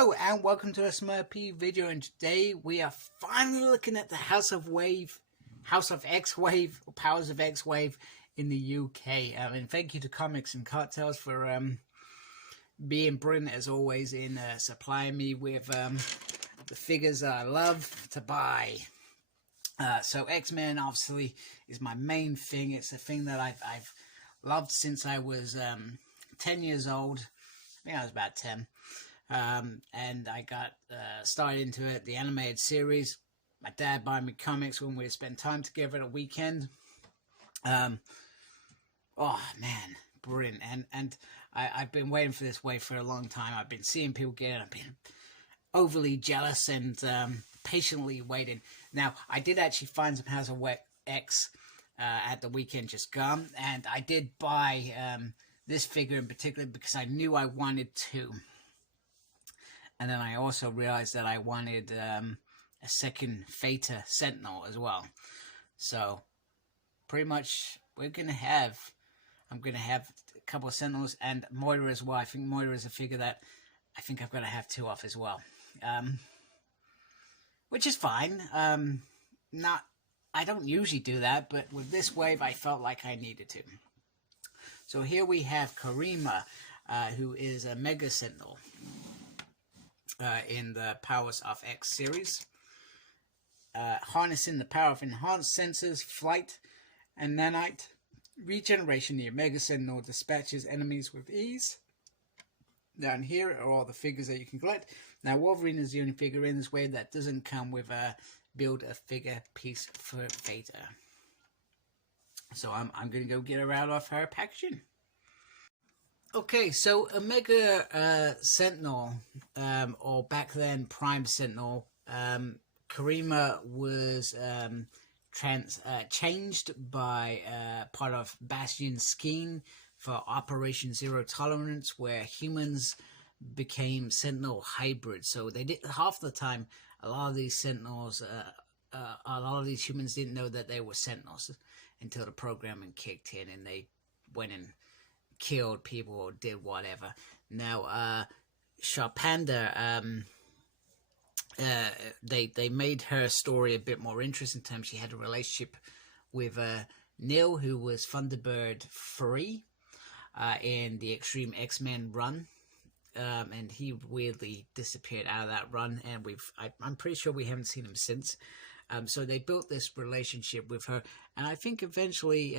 Hello and welcome to a Smurpy video, and today we are finally looking at the House of X Wave, or Powers of X Wave in the UK. And thank you to Comics and Cartels for being brilliant as always in supplying me with the figures that I love to buy. So X-Men obviously is my main thing. It's a thing that I've loved since I was 10 years old. I think I was about 10. And I got started into it, the animated series. My dad buying me comics when we spent time together at a weekend. Oh man, brilliant! And I've been waiting for this wave for a long time. I've been seeing people get it. I've been overly jealous and patiently waiting. Now I did actually find some House of X at the weekend just gone, and I did buy this figure in particular because I knew I wanted to. And then I also realized that I wanted a second Theta Sentinel as well. So pretty much I'm going to have a couple of Sentinels and Moira as well. I think Moira is a figure that I think I've got to have two of as well. Which is fine. I don't usually do that, but with this wave I felt like I needed to. So here we have Karima, who is a Mega Sentinel. In the Powers of X series, harnessing the power of enhanced sensors, flight, and nanite regeneration, the Omega Sentinel dispatches enemies with ease. Down here are all the figures that you can collect. Now Wolverine is the only figure in this wave that doesn't come with a build a figure piece for Theta. So I'm going to go get her out of her packaging. Okay, so Omega Sentinel, or back then Prime Sentinel, Karima was changed by part of Bastion's scheme for Operation Zero Tolerance, where humans became Sentinel hybrids. So they did half the time. A lot of these Sentinels, a lot of these humans didn't know that they were Sentinels until the programming kicked in, and they went and killed people or did whatever. Now, Sharpanda, they made her story a bit more interesting in terms she had a relationship with Neil, who was Thunderbird 3 in the Extreme X-Men run. And he weirdly disappeared out of that run, and I'm pretty sure we haven't seen him since. So they built this relationship with her, and I think eventually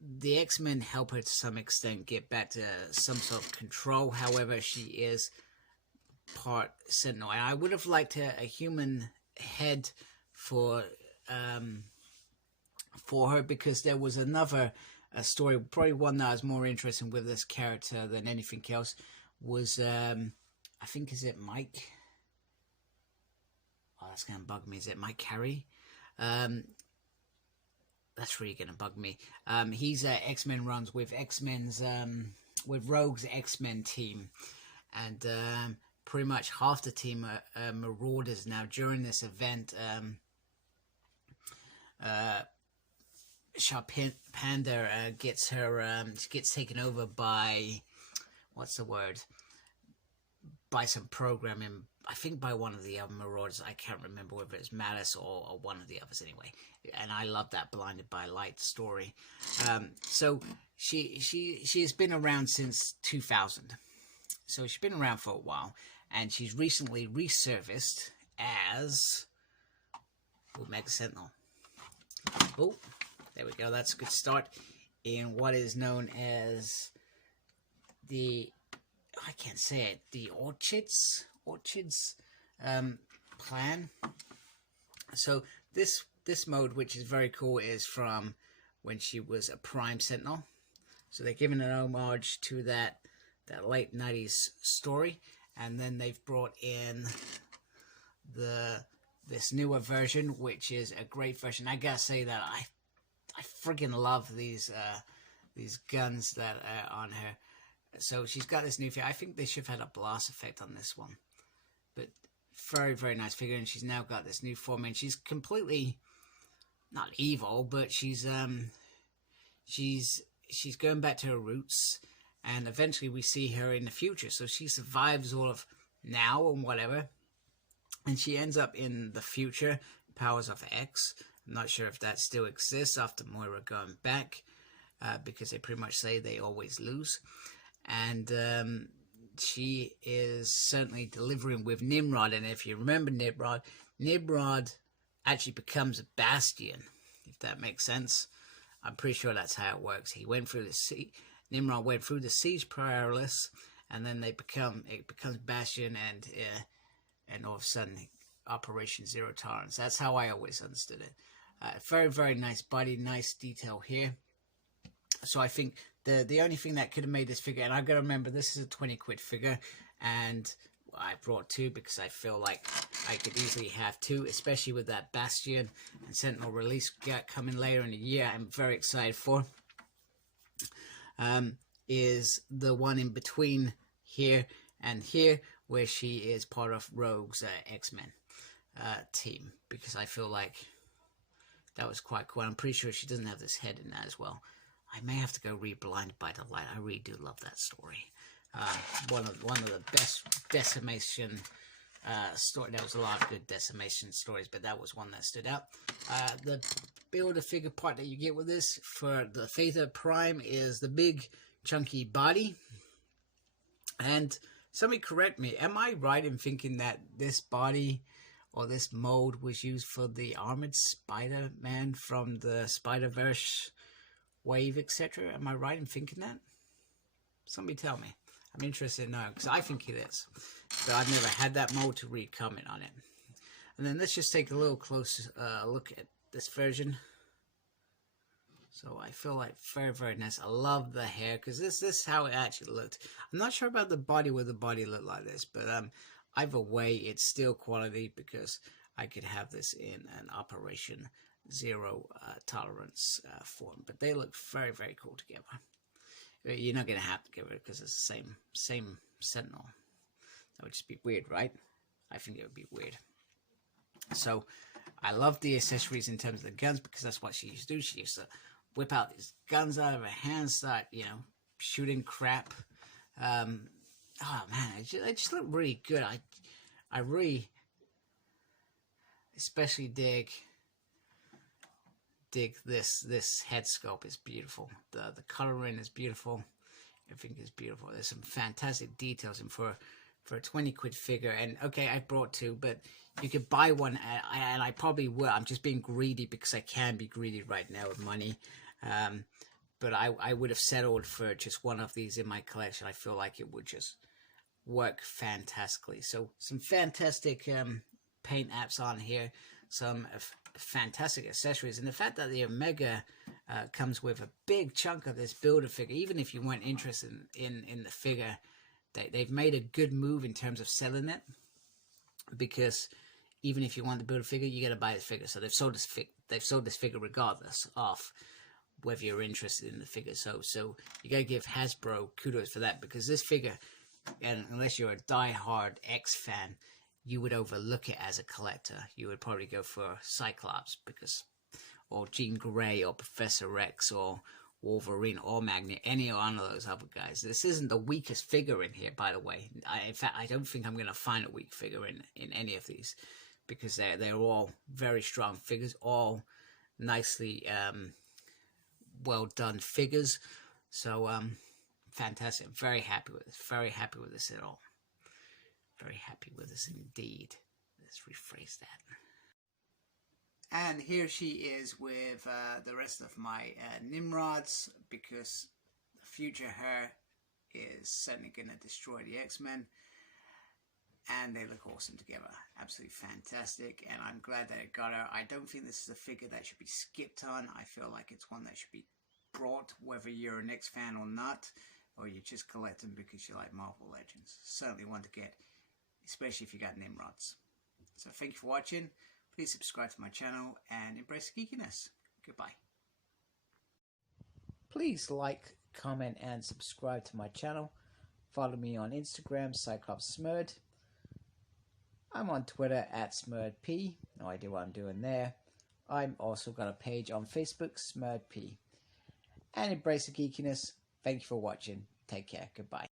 the X-Men help her to some extent get back to some sort of control. However, she is part Sentinel. And I would have liked a human head for her, because there was another story, probably one that was more interesting with this character than anything else, was I think, is it Mike? Oh, that's going to bug me. Is it Mike Carey? That's really gonna bug me. He's X-Men runs with X-Men's with Rogue's X-Men team, and pretty much half the team are Marauders. Now during this event, Sharpanda gets her gets taken over by, what's the word? By some programming. I think by one of the other Marauders. I can't remember whether it's Malice or one of the others anyway. And I love that Blinded by Light story. So she has been around since 2000. So she's been around for a while, and she's recently resurfaced as Omega Sentinel. Oh, there we go. That's a good start in what is known as the, I can't say it, the Orchids plan. So this mode, which is very cool, is from when she was a Prime Sentinel. So they're giving an homage to that late 90s story, and then they've brought in this newer version, which is a great version. I gotta say that I friggin' love these guns that are on her. So she's got this new figure. I think they should have had a blast effect on this one. But very, very nice figure, and she's now got this new form, and she's completely not evil, but she's going back to her roots, and eventually we see her in the future. So she survives all of now and whatever. And she ends up in the future, Powers of X. I'm not sure if that still exists after Moira going back, because they pretty much say they always lose. And she is certainly delivering with Nimrod. And if you remember Nimrod actually becomes a Bastion, if that makes sense. I'm pretty sure that's how it works. He went through the Nimrod went through the Siege Perilous, and then it becomes Bastion, and all of a sudden Operation Zero Tolerance. That's how I always understood it. Very, very nice body, nice detail here. So I think the only thing that could have made this figure, and I gotta remember this is a 20 quid figure, and I brought two because I feel like I could easily have two, especially with that Bastion and Sentinel release coming later in the year. I'm very excited for. Is the one in between here and here, where she is part of Rogue's X-Men team, because I feel like that was quite cool. I'm pretty sure she doesn't have this head in that as well. I may have to go read Blinded by the Light. I really do love that story. One of the best decimation story. There was a lot of good decimation stories, but that was one that stood out. The build-a-figure part that you get with this for the Theta Prime is the big chunky body. And somebody correct me, am I right in thinking that this body or this mold was used for the armored Spider-Man from the Spider-Verse wave, etc.? Am I right in thinking that? Somebody tell me. I'm interested in knowing, because I think it is. But I've never had that mold to read comment on it. And then let's just take a little close look at this version. So I feel like very, very nice. I love the hair, because this is how it actually looked. I'm not sure about the body, where the body looked like this, but either way, it's still quality, because I could have this in an Operation Zero Tolerance form. But they look very, very cool together. You're not going to have to give it, because it's the same Sentinel. That would just be weird, right? I think it would be weird. So I love the accessories in terms of the guns, because that's what she used to do. She used to whip out these guns out of her hands, start, shooting crap. Oh man, it just looked really good. I really especially dig this head sculpt. Is beautiful. The coloring is beautiful. Everything is beautiful. There's some fantastic details, and for a 20 quid figure, and okay, I brought two, but you could buy one, and I probably will. I'm just being greedy, because I can be greedy right now with money. But I would have settled for just one of these in my collection. I feel like it would just work fantastically. So some fantastic paint apps on here, some fantastic accessories, and the fact that the Omega comes with a big chunk of this builder figure. Even if you weren't interested in the figure, they've made a good move in terms of selling it, because even if you want to build a figure, you got to buy this figure. So they've sold this figure regardless of whether you're interested in the figure. So you got to give Hasbro kudos for that, because this figure, and unless you're a die-hard X fan, you would overlook it as a collector. You would probably go for Cyclops, or Jean Grey, or Professor X, or Wolverine, or Magnet, any one of those other guys. This isn't the weakest figure in here, by the way. In fact, I don't think I'm going to find a weak figure in any of these, because they're all very strong figures, all nicely well done figures. So fantastic. Very happy with this. Very happy with this at all. Very happy with this indeed. Let's rephrase that. And here she is with the rest of my Nimrods, because the future her is certainly going to destroy the X-Men. And they look awesome together. Absolutely fantastic. And I'm glad that it got her. I don't think this is a figure that should be skipped on. I feel like it's one that should be brought, whether you're an X fan or not, or you just collect them because you like Marvel Legends. Certainly one to get, especially if you got Nimrods. So thank you for watching. Please subscribe to my channel and embrace geekiness. Goodbye. Please like, comment, and subscribe to my channel. Follow me on Instagram, Cyclops Smurd. I'm on Twitter @SmurdP. No idea what I'm doing there. I'm also got a page on Facebook, SmurdP. And embrace the geekiness. Thank you for watching. Take care. Goodbye.